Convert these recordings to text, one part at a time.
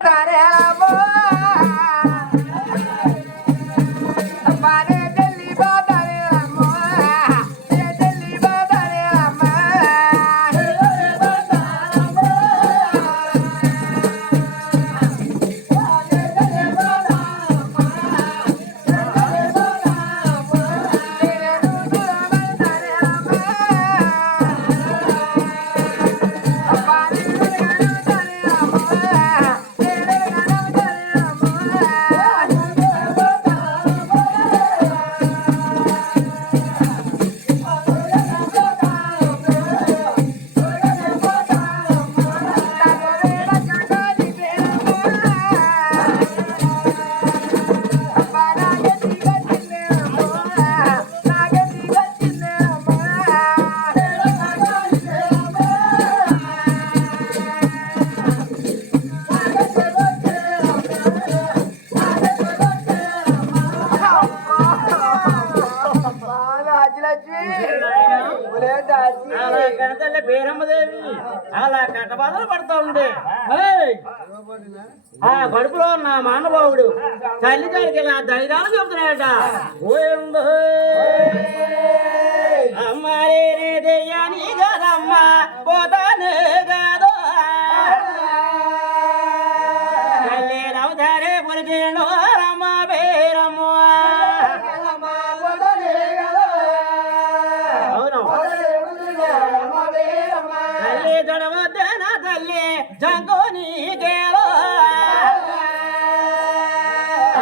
అలా అలా కట్టబాధలు పడతా ఉండే. ఆ కడుపులో ఉన్న మానబాబుడు తల్లి గారికి ఇలా ధైర్యాలు చెబుతున్నాయట ఓయందో అమ్మారే రే దెయ్యాని కాదమ్మా పోతాను. తల్లి జంకోని గేలో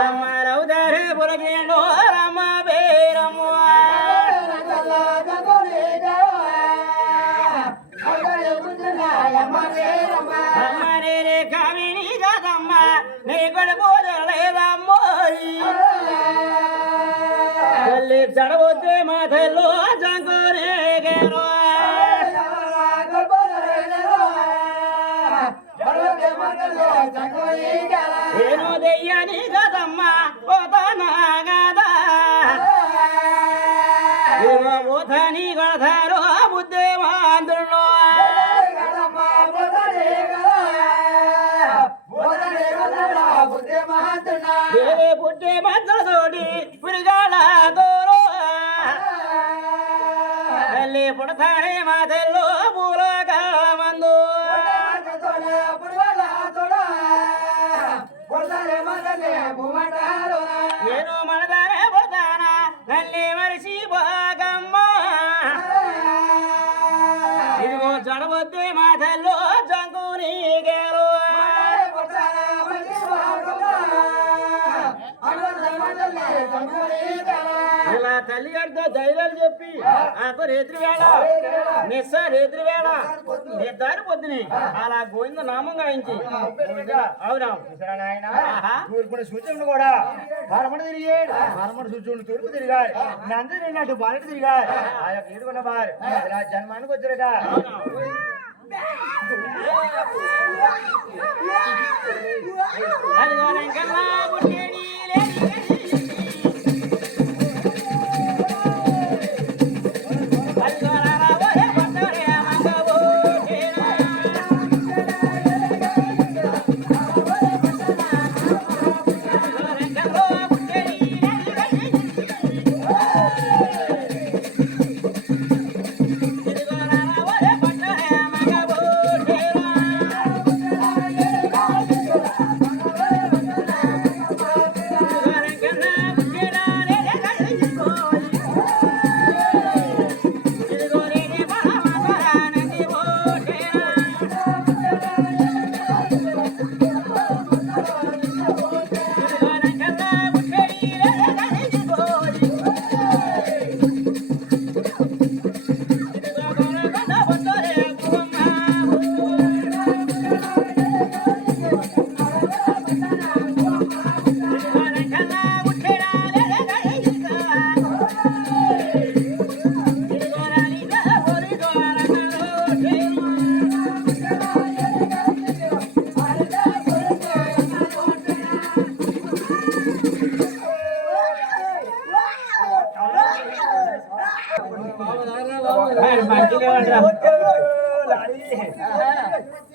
అమ్మ నవధారే పొలిచేను రమ్మ బేరమ్మ అమ్మనే రే కామిని కాదమ్మ నీ కొడుకు లేదమ్మో తల్లి చడవద్దే తల్లి పుడతానే మాథల్లో పూలగా మందు నేను మనదానే పోతానా నల్లి మరిసి భాగమ్మ ఇదిగో జడవద్దే మాథల్లో జంకుని గేరు ఇలా తల్లి గారితో ధైర్యాలు చెప్పి అతను రేత్రి వేళ నిస్స రేత్రి వేళ నిద్దారి పొద్దుని. అలా గోవింద నామం గాయించి అవునా. తూర్పున సూచనలు కూడా. పరమణ తిరిగాడు. పరమణ సూచనలు తూర్పు తిరిగాడు. నంది నిన్నట్టు బాలటి తిరిగాడు. ఆ. యొక్క ఈడుకున్న వారు జన్మానికి వచ్చారుగా అదిగో లంకల్లా Yeah.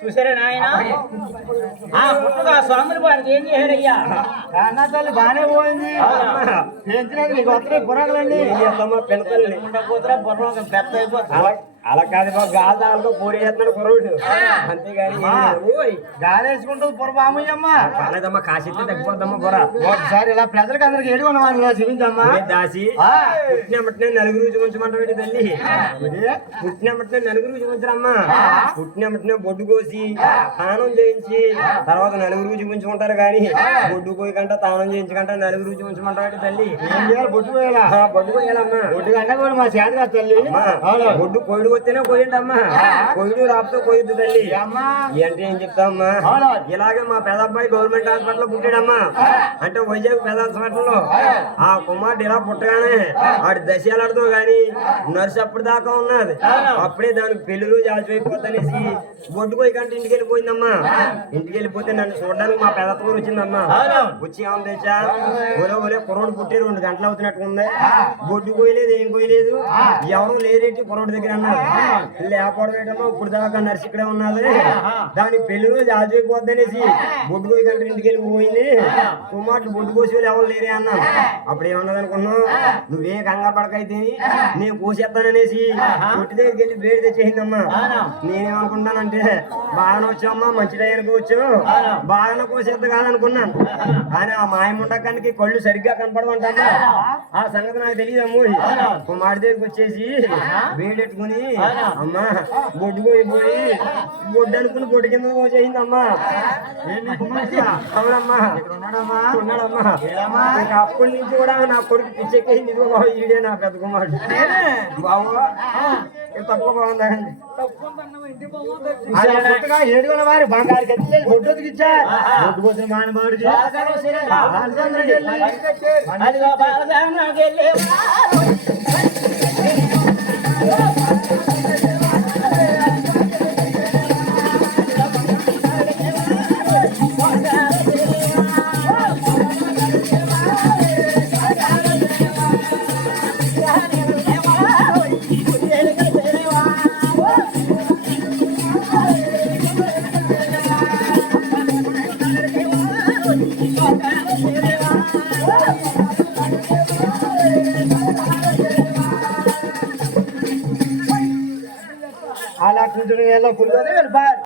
చూసారా నాయన? పుట్టుగా స్వాములు వారికి ఏం చేశారయ్యా? అన్న తల్లి బాగానే పోయింది. పెంచినది నీకు వస్తున్నాయి బుర్రకలండి. పెద్ద అయిపోతుంది. అలా కాదు బాబు గాలి తాగలతో పూరి చేస్తున్నాడు కుర్రోడు అంతేగాని. ఓయ్. గాలేసుకుంటుంది పుర బామయ్యమ్మ పర్లేదమ్మా కాసిస్తే తగ్గిపోద్దమ్మా బొర ఒకసారి ఇలా ప్రజలకు అందరికి ఏడు ఉన్నవాళ్ళు చూపించమ్మా. దాసి. పుట్టినమ్మటనే నలుగురు చూపించమంటావు తల్లి? పుట్టినమ్మటనే నలుగురు చూపించరమ్మా పుట్టినమ్మటనే బొడ్డు కోసి తానం చేయించి తర్వాత నలుగురు చూపించుకుంటారు కానీ బొడ్డు కోయకంట తానం చేయించకంట నలుగురు చూపించమంటావు తల్లి? బొట్టు పోయేలా బొడ్డు కోయాలమ్మా బొట్టు కంటే మా చేత తల్లి. బొడ్డు కోయిడు వస్తేనే కోయండి అమ్మా కోయిడు రాపితే కోయద్దు తల్లి. ఏంటి ఏం చెప్తామ్మా అవునా? ఇలాగే మా పెద్ద అబ్బాయి గవర్నమెంట్ హాస్పిటల్లో పుట్టాడమ్మా అంటే వైజాగ్ పెద్ద హాస్పిటల్లో. ఆ. కుమారుడు ఇలా పుట్టగానే ఆడి దశలాడుతూ గాని నర్సు అప్పుడు దాకా ఉన్నది అప్పుడే దానికి పెళ్ళిళ్ళు జాచిపోయిపోతనేసి బొడ్డు పోయి కంటే ఇంటికి వెళ్ళిపోయిందమ్మా. ఇంటికి వెళ్ళిపోతే నన్ను చూడడానికి మా పెద్ద అత్తగారు వచ్చిందమ్మా వచ్చి ఏమని తెచ్చా ఒరే ఒరే కుర్రోడు పుట్టి రెండు గంటలు అవుతున్నట్టు ఉంది. బొడ్డు కోయలేదు ఏం కోయలేదు ఎవరు లేరేటి కుర్రోడు దగ్గర అన్నారు లేకపోవడం ఇప్పుడు దాకా నర్సు ఇక్కడే ఉన్నది దాని పెళ్ళి రోజు ఆజైపోద్దనేసి బొడ్డు కోయి కంటే ఇంటికి వెళ్ళిపోయింది కుమార్తె బొడ్డు కోసి వాళ్ళు ఎవరు లేరే అన్నాను. అప్పుడు ఏమన్నది అనుకున్నావు నువ్వేం కంగారు పడకైతే నేను కోసేస్తాననేసి కొట్టి దగ్గరికి వెళ్ళి వేడి తెచ్చేసిందమ్మా. నేనేమనుకుంటానంటే బాగానే వచ్చామమ్మా మంచి టైంకి వచ్చావు. బాగానే కోసేద్దు కాదనుకున్నాను. కానీ ఆ మాయముండకానికి కళ్ళు సరిగ్గా కనపడమంటా ఆ. సంగతి నాకు తెలియదు అమ్ము. కుమారుడి దగ్గరికి వచ్చేసి వేడెట్టుకుని అమ్మా బొడ్డు పోయి పోయి బొడ్డు అనుకుని బొడ్డు కింద కుమార్తె? అవునమ్మా. ఉన్నాడమ్మా? అప్పటి నుంచి కూడా నా కొడుకు పిచ్చెక్కేసింది. ఇదిగో బాబు ఈడే నా పెద్ద కుమారుడు. బాబు తక్కువ బాగుందండి. ఏడుగుల వారి బంగారు బొడ్డు బొడ్డు మానవాడికి అదిగో బాలదానాకి el pulgar del bar.